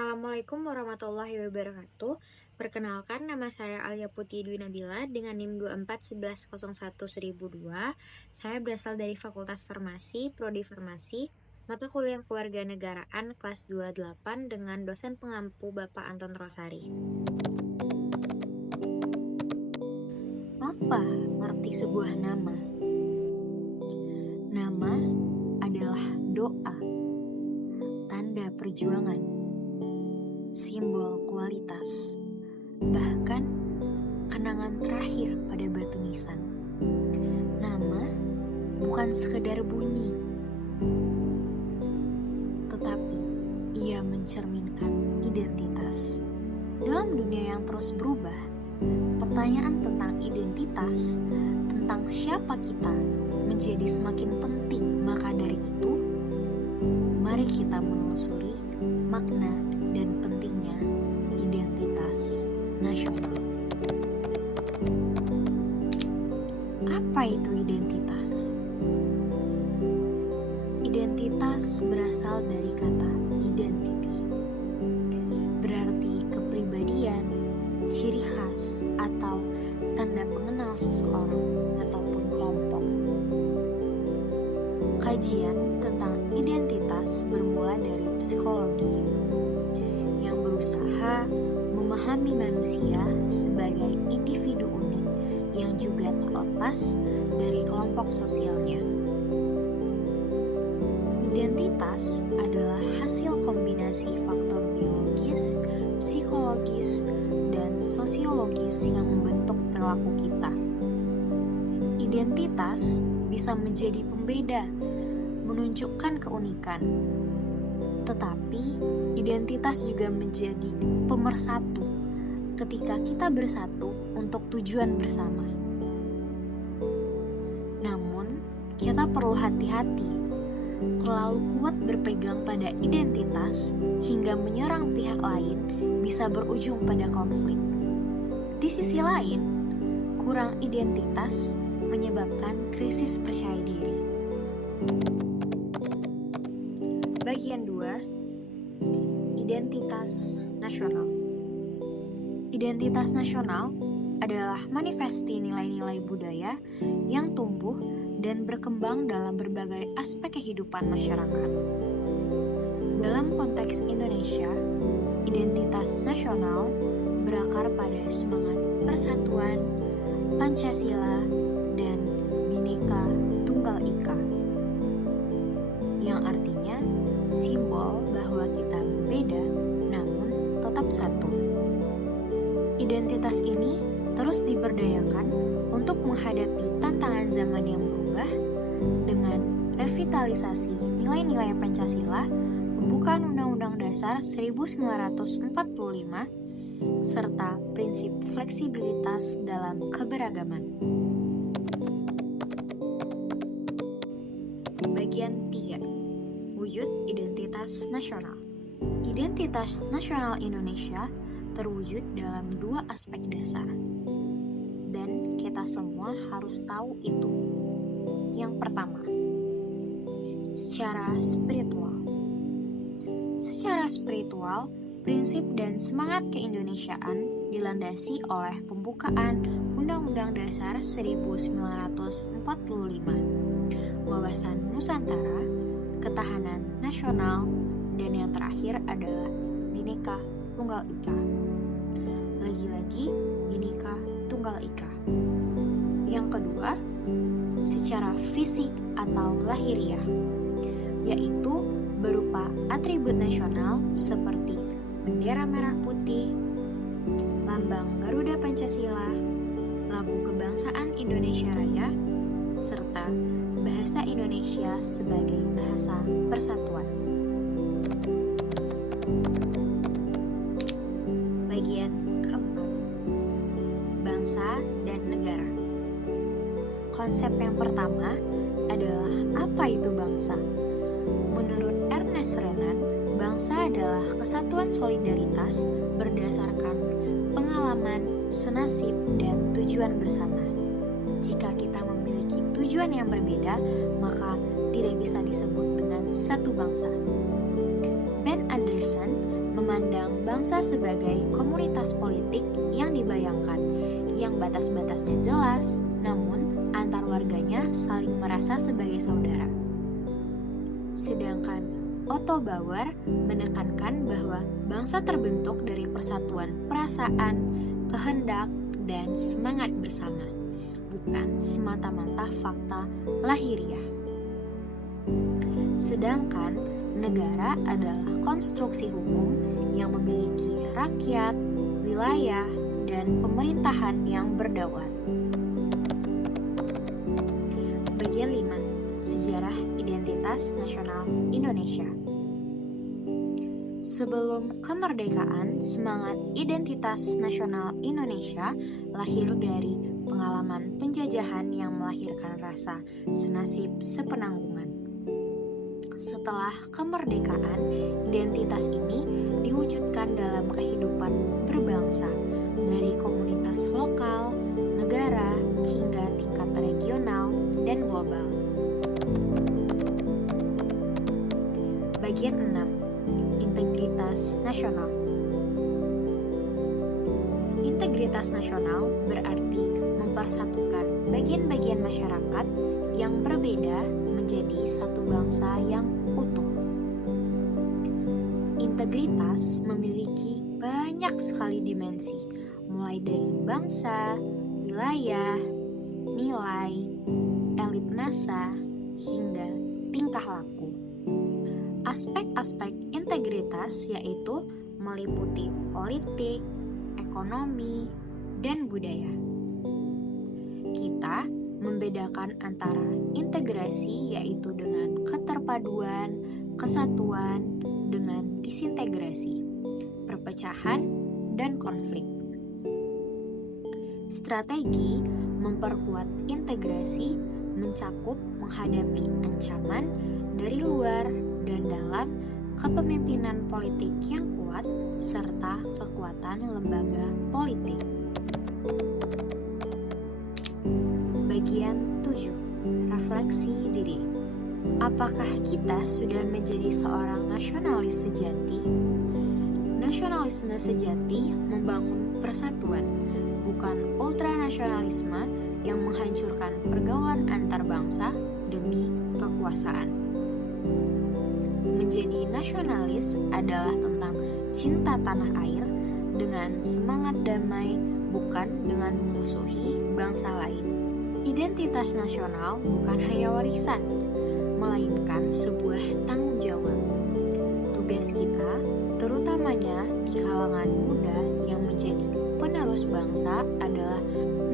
Assalamualaikum warahmatullahi wabarakatuh. Perkenalkan, nama saya Alia Putih Dwi Nabila dengan NIM 2411011002. Saya berasal dari Fakultas Farmasi, Prodi Farmasi, mata kuliah Kewarganegaraan kelas 28 dengan dosen pengampu Bapak Anton Rosari. Apa arti sebuah nama? Nama adalah doa, tanda perjuangan, simbol kualitas, bahkan kenangan terakhir pada batu nisan. Nama bukan sekedar bunyi, tetapi ia mencerminkan identitas. Dalam dunia yang terus berubah, pertanyaan tentang identitas, tentang siapa kita, menjadi semakin penting. Maka dari itu, mari kita menelusuri makna dan pentingnya identitas nasional. Apa itu identitas? Identitas berasal dari kata identity, berarti kepribadian, ciri khas, atau tanda pengenal seseorang ataupun kelompok. Kajian tentang identitas bermula dari psikologi yang berusaha memahami manusia sebagai individu unik yang juga tak lepas dari kelompok sosialnya. Identitas adalah hasil kombinasi faktor biologis, psikologis, dan sosiologis yang membentuk perilaku kita. Identitas bisa menjadi pembeda, menunjukkan keunikan. Tetapi, identitas juga menjadi pemersatu ketika kita bersatu untuk tujuan bersama. Namun, kita perlu hati-hati. Terlalu kuat berpegang pada identitas hingga menyerang pihak lain bisa berujung pada konflik. Di sisi lain, kurang identitas menyebabkan krisis percaya diri. Bagian 2, identitas nasional. Identitas nasional adalah manifesti nilai-nilai budaya yang tumbuh dan berkembang dalam berbagai aspek kehidupan masyarakat. Dalam konteks Indonesia, identitas nasional berakar pada semangat persatuan, Pancasila, dan Bhinneka Tunggal Ika, yang artinya simbol bahwa kita berbeda namun tetap satu. Identitas ini terus diberdayakan untuk menghadapi tantangan zaman yang berubah dengan revitalisasi nilai-nilai Pancasila, pembukaan Undang-Undang Dasar 1945, serta prinsip fleksibilitas dalam keberagaman. Bagian 3, wujud identitas nasional. Identitas nasional Indonesia terwujud dalam 2 aspek dasar, dan kita semua harus tahu itu. Yang pertama, secara spiritual. Secara spiritual, prinsip dan semangat keindonesiaan dilandasi oleh pembukaan Undang-Undang Dasar 1945, wawasan Nusantara, ketahanan nasional, dan yang terakhir adalah Bhinneka Tunggal Ika. Lagi-lagi Bhinneka Tunggal Ika. Yang kedua, secara fisik atau lahiriah, yaitu berupa atribut nasional seperti bendera merah putih, lambang Garuda Pancasila, lagu kebangsaan Indonesia Raya, serta bahasa Indonesia sebagai bahasa persatuan. Bagian keempat, bangsa dan negara. Konsep yang pertama adalah apa itu bangsa? Menurut Ernest Renan, bangsa adalah kesatuan solidaritas berdasarkan pengalaman, senasib, dan tujuan bersama. Jika kita memiliki tujuan yang berbeda, maka tidak bisa disebut dengan satu bangsa. Ben Anderson memandang bangsa sebagai komunitas politik yang dibayangkan, yang batas-batasnya jelas, namun antar warganya saling merasa sebagai saudara. Sedangkan Otto Bauer menekankan bahwa bangsa terbentuk dari persatuan perasaan, kehendak, dan semangat bersama, bukan semata-mata fakta lahiriah. Sedangkan negara adalah konstruksi hukum yang memiliki rakyat, wilayah, dan pemerintahan yang berdaulat. Bagian 5. Sejarah Identitas Nasional Indonesia. Sebelum kemerdekaan, semangat identitas nasional Indonesia lahir dari pengalaman penjajahan yang melahirkan rasa senasib sepenanggungan. Setelah kemerdekaan, identitas ini diwujudkan dalam kehidupan berbangsa, dari komunitas lokal, negara, hingga tingkat regional dan global. Bagian 6. Integritas nasional. Integritas nasional berarti mempersatukan bagian-bagian masyarakat yang berbeda menjadi satu bangsa yang utuh. Integritas memiliki banyak sekali dimensi, mulai dari bangsa, wilayah, nilai, elit massa, hingga tingkah laku. Aspek-aspek integritas yaitu meliputi politik, ekonomi, dan budaya. Kita membedakan antara integrasi yaitu dengan keterpaduan, kesatuan, dengan disintegrasi, perpecahan, dan konflik. Strategi memperkuat integrasi mencakup menghadapi ancaman dari luar dan dalam, kepemimpinan politik yang kuat, serta kekuatan lembaga politik. Bagian 7. Refleksi diri. Apakah kita sudah menjadi seorang nasionalis sejati? Nasionalisme sejati membangun persatuan, bukan ultranasionalisme yang menghancurkan pergaulan antar bangsa demi kekuasaan. Menjadi nasionalis adalah tentang cinta tanah air dengan semangat damai, bukan dengan memusuhi bangsa lain. Identitas nasional bukan hanya warisan, melainkan sebuah tanggung jawab. Tugas kita, terutamanya di kalangan muda yang menjadi penerus bangsa, adalah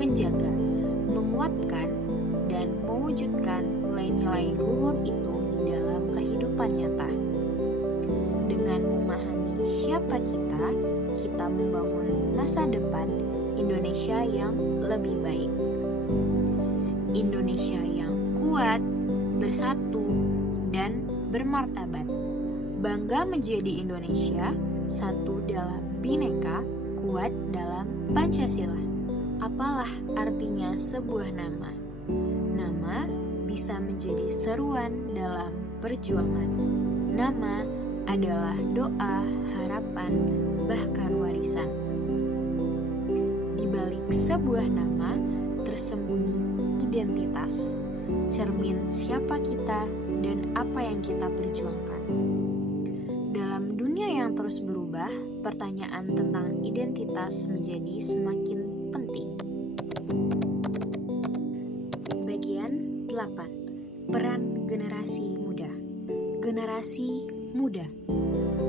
menjaga, menguatkan, dan mewujudkan nilai-nilai luhur itu di dalam kehidupan nyata. Dengan memahami siapa kita, kita membangun masa depan Indonesia yang lebih baik. Indonesia yang kuat, bersatu, dan bermartabat. Bangga menjadi Indonesia, satu dalam Bhinneka, kuat dalam Pancasila. Apalah artinya sebuah nama? Nama bisa menjadi seruan dalam perjuangan. Nama adalah doa, harapan, bahkan warisan. Di balik sebuah nama tersembunyi identitas, cermin siapa kita dan apa yang kita perjuangkan. Dalam dunia yang terus berubah, pertanyaan tentang identitas menjadi semakin penting. Bagian 8. Peran generasi muda. Generasi muda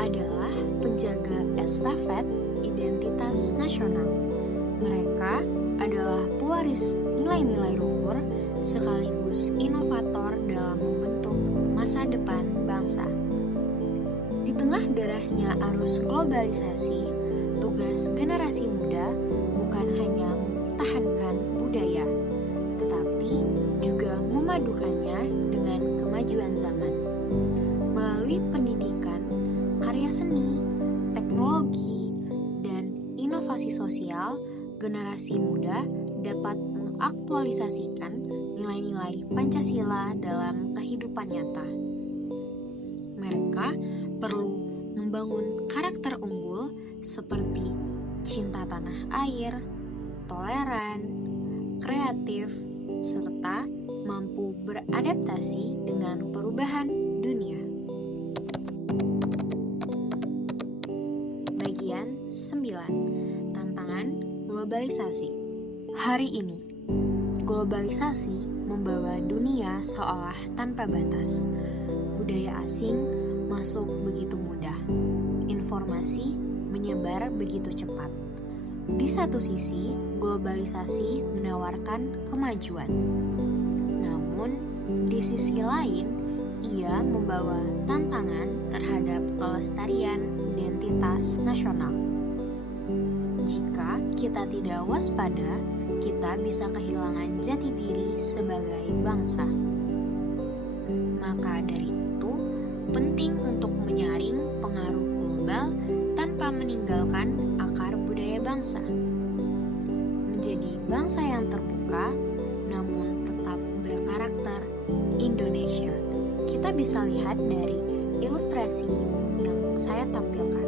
adalah penjaga estafet identitas nasional. Mereka adalah pewaris nilai-nilai luhur sekaligus inovator dalam membentuk masa depan bangsa. Di tengah derasnya arus globalisasi, tugas generasi muda bukan hanya mempertahankan budaya, tetapi juga memadukannya dengan kemajuan zaman. Melalui pendidikan, karya seni, teknologi, dan inovasi sosial, generasi muda dapat mengaktualisasikan nilai-nilai Pancasila dalam kehidupan nyata. Mereka perlu membangun karakter unggul seperti cinta tanah air, toleran, kreatif, serta mampu beradaptasi dengan perubahan dunia. Bagian 9. Tantangan globalisasi. Hari ini, globalisasi membawa dunia seolah tanpa batas. Budaya asing masuk begitu mudah. Informasi menyebar begitu cepat. Di satu sisi, globalisasi menawarkan kemajuan. Namun, di sisi lain, ia membawa tantangan terhadap kelestarian identitas nasional. Jika kita tidak waspada, kita bisa kehilangan jati diri sebagai bangsa. Maka dari itu, penting untuk menyaring pengaruh global tanpa meninggalkan akar budaya bangsa. Menjadi bangsa yang terbuka, namun tetap berkarakter Indonesia. Kita bisa lihat dari ilustrasi yang saya tampilkan.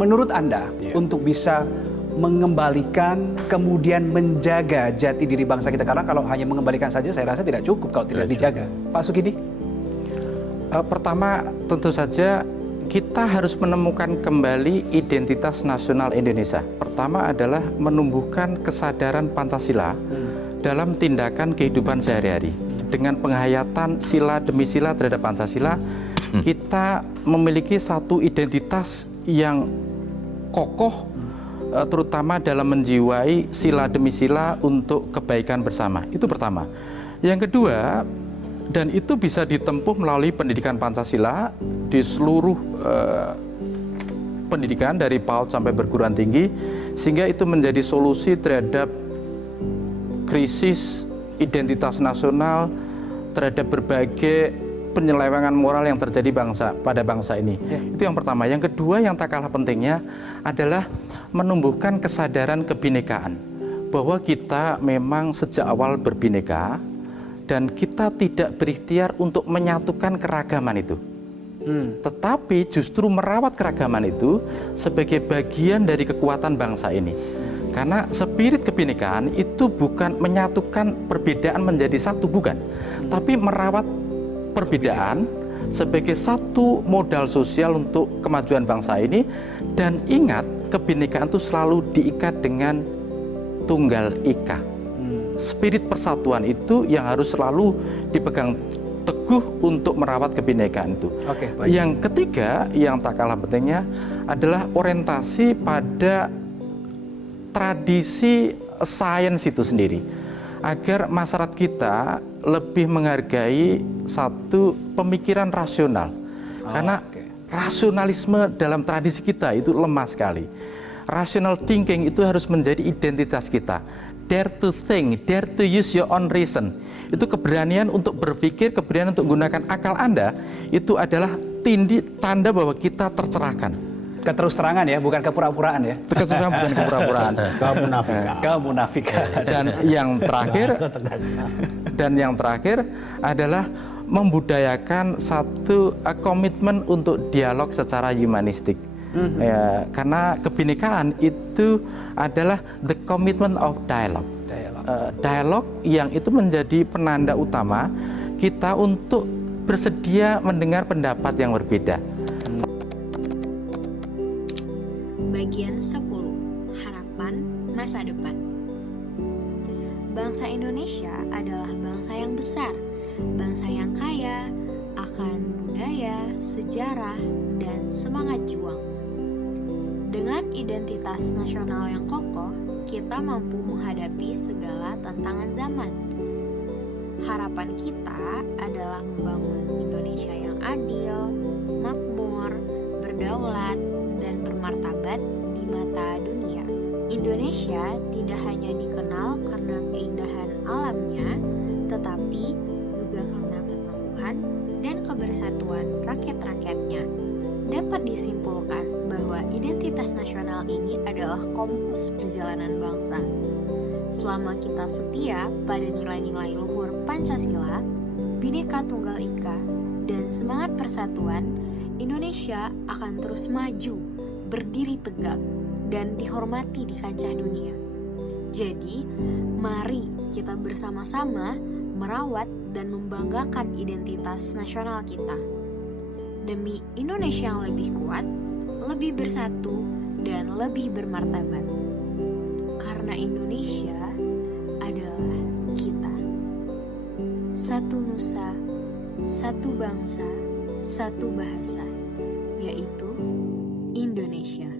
Menurut Anda, untuk bisa mengembalikan, kemudian menjaga jati diri bangsa kita, karena kalau hanya mengembalikan saja saya rasa tidak cukup kalau tidak dijaga. Pak Sukidi? Pertama, tentu saja kita harus menemukan kembali identitas nasional Indonesia. Pertama adalah menumbuhkan kesadaran Pancasila dalam tindakan kehidupan sehari-hari. Dengan penghayatan sila demi sila terhadap Pancasila, kita memiliki satu identitas yang kokoh, terutama dalam menjiwai sila demi sila untuk kebaikan bersama. Itu pertama. Yang kedua, dan itu bisa ditempuh melalui pendidikan Pancasila di seluruh pendidikan dari PAUD sampai perguruan tinggi, sehingga itu menjadi solusi terhadap krisis identitas nasional, terhadap berbagai penyelewengan moral yang terjadi pada bangsa ini. Itu yang pertama. Yang kedua yang tak kalah pentingnya adalah menumbuhkan kesadaran kebinekaan, bahwa kita memang sejak awal berbineka dan kita tidak berikhtiar untuk menyatukan keragaman itu. Tetapi justru merawat keragaman itu sebagai bagian dari kekuatan bangsa ini. Karena spirit kebinekaan itu bukan menyatukan perbedaan menjadi satu, bukan. Tapi merawat perbedaan sebagai satu modal sosial untuk kemajuan bangsa ini. Dan ingat, kebinekaan itu selalu diikat dengan tunggal ika. Spirit persatuan itu yang harus selalu dipegang teguh untuk merawat kebinekaan itu. Yang ketiga, yang tak kalah pentingnya adalah orientasi pada tradisi sains itu sendiri, agar masyarakat kita lebih menghargai satu pemikiran rasional. Karena rasionalisme dalam tradisi kita itu lemah sekali. Rational thinking itu harus menjadi identitas kita. Dare to think, dare to use your own reason. Itu keberanian untuk berpikir, keberanian untuk menggunakan akal Anda, itu adalah tanda bahwa kita tercerahkan. Keterus terangan ya, bukan kepura-puraan ya. Keterus terangan bukan kepura-puraan. Kemunafikan. Dan yang terakhir adalah membudayakan satu komitmen untuk dialog secara humanistik. Ya, karena kebinekaan itu adalah the commitment of dialogue. Dialog yang itu menjadi penanda utama kita untuk bersedia mendengar pendapat yang berbeda. Bagian 10. Harapan masa depan. Bangsa Indonesia adalah bangsa yang besar, bangsa yang kaya akan budaya, sejarah, dan semangat juang. Dengan identitas nasional yang kokoh, kita mampu menghadapi segala tantangan zaman. Harapan kita adalah membangun Indonesia yang adil, makmur, berdaulat, dan bermartabat di mata dunia. Indonesia tidak hanya dikenal karena keindahan alamnya, tetapi juga karena ketangguhan dan kebersatuan rakyat-rakyatnya. Dapat disimpulkan bahwa identitas nasional ini adalah kompas perjalanan bangsa. Selama kita setia pada nilai-nilai luhur Pancasila, Bhinneka Tunggal Ika, dan semangat persatuan, Indonesia akan terus maju berdiri tegak dan dihormati di kancah dunia. Jadi, mari kita bersama-sama merawat dan membanggakan identitas nasional kita. Demi Indonesia yang lebih kuat, lebih bersatu, dan lebih bermartabat. Karena Indonesia adalah kita. Satu nusa, satu bangsa, satu bahasa, yaitu Indonesia.